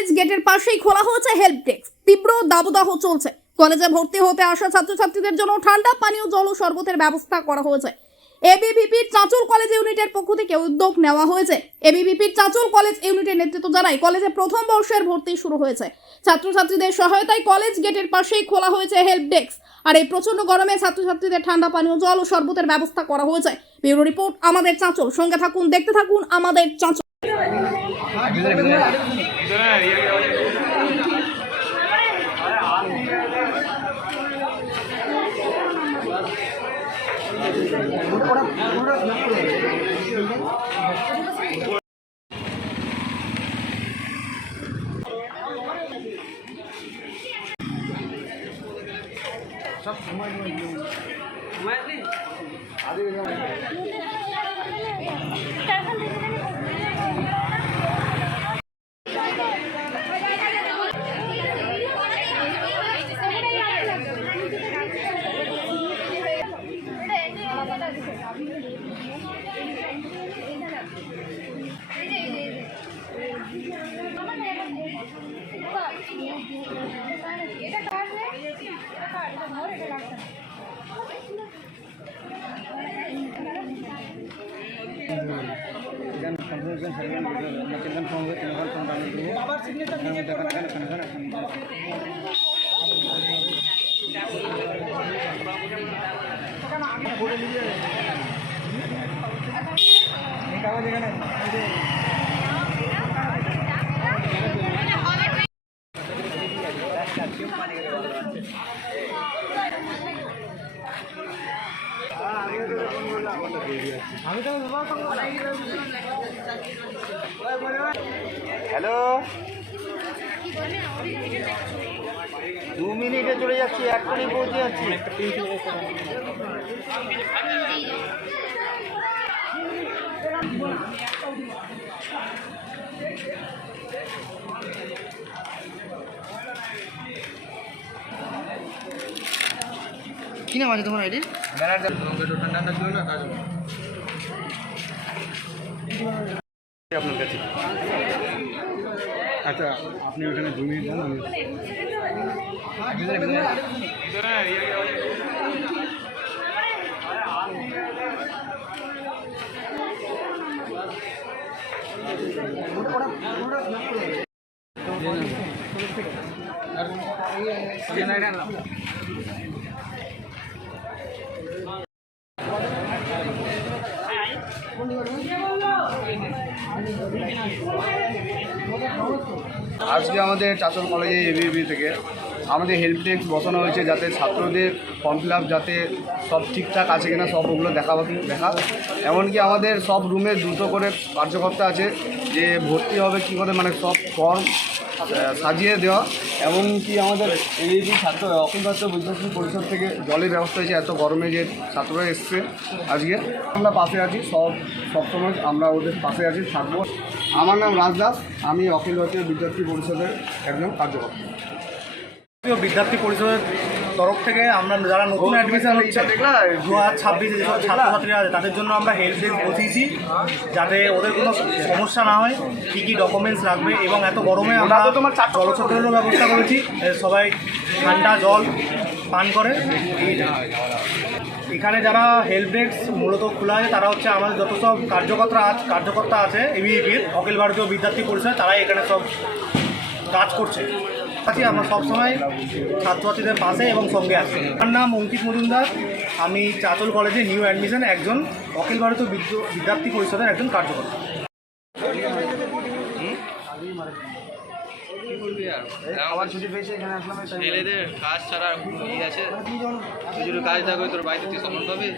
College গেটের পাশেই খোলা হয়েছে হেল্প ডেস্ক। তীব্র দাবদাহ চলছে। কলেজে ভর্তি হতে আসা ছাত্রছাত্রীদের জন্য ঠান্ডা পানীয় জল ও শরবতের ব্যবস্থা করা হয়েছে। এবিভিপির চাঁচল কলেজ ইউনিটের পক্ষ থেকে উদ্যোগ নেওয়া হয়েছে। এবিভিপির চাঁচল কলেজ ইউনিটের নেতৃত্ব জানায় কলেজে প্রথম বর্ষের ভর্তি শুরু হয়েছে। ছাত্রছাত্রীদের সহায়তায় কলেজ গেটের পাশেই খোলা হয়েছে হেল্প ডেস্ক। আর এই প্রচন্ড গরমে ছাত্রছাত্রীদের ঠান্ডা পানীয় জল ও শরবতের ব্যবস্থা করা হয়েছে। ব্যুরো রিপোর্ট, আমাদের চাঁচল। সঙ্গে থাকুন, দেখতে থাকুন আমাদের চাঁচল। হ্যালো, 2 মিনিটে চলে যাচ্ছি, এখনই পৌঁছে যাচ্ছি। কি নাম আছে তোমার আইডির? আপনার কাছে আচ্ছা, আপনি ওখানে 2 মিনিট দাঁড়ান। আজকে আমাদের চাঁচল কলেজে এবিভি থেকে আমাদের হেল্প ডেস্ক বসানো হয়েছে, যাতে ছাত্রদের ফর্ম ফিল আপ যাতে সব ঠিকঠাক আছে কিনা সব ওগুলো দেখা। এমনকি আমাদের সব রুমে 2টো করে কার্যকর্তা আছে, যে ভর্তি হবে কী করে, মানে সব ফর্ম সাজিয়ে দেওয়া। এমনকি আমাদের এবিভি ছাত্র অখিল ভারতীয় বিদ্যার্থী পরিষদ থেকে জলের ব্যবস্থা হয়েছে। এত গরমে যে ছাত্ররা এসছে, আজকে আমরা পাশে আছি, সবসময় আমরা ওদের পাশে আছি, থাকবো। আমার নাম রাজ দাস, আমি অখিল ভারতীয় বিদ্যার্থী পরিষদের একজন কার্যকর্তা। বিদ্যার্থী পরিষদের তরফ থেকে আমরা যারা নতুন অ্যাডমিশন হচ্ছে 2026 যেসব ছাত্রছাত্রীরা আছে তাদের জন্য আমরা হেল্প ডেস্ক বসিয়েছি, যাতে ওদের কোনো সমস্যা না হয়, কী কী ডকুমেন্টস লাগবে। এবং এত গরমে আমরা জলছত্রেরও ব্যবস্থা করেছি, যাতে সবাই ঠান্ডা জল পান করে। এখানে যারা হেল্প ডেস্ক মূলত খোলা আছে তারা হচ্ছে আমাদের যত সব কার্যকর্তা আছে এবিভিপির, অখিল ভারতীয় বিদ্যার্থী পরিষদ, তারাই এখানে সব কাজ করছে। আমরা সবসময় ছাত্রছাত্রীদের পাশে এবং সঙ্গে আছি। আমার নাম অঙ্কিত মজুমদার, আমি চাঁচল কলেজে নিউ অ্যাডমিশন একজন অখিল ভারতীয় বিদ্যার্থী পরিষদের একজন কার্যকর্তা। আবার ছুটি পেয়েছে, এখানে আসলাম। ছেলেদের কাজ ছাড়া আছে, কাজ থাকবে তোর বাড়িতে সম্মান পাবে।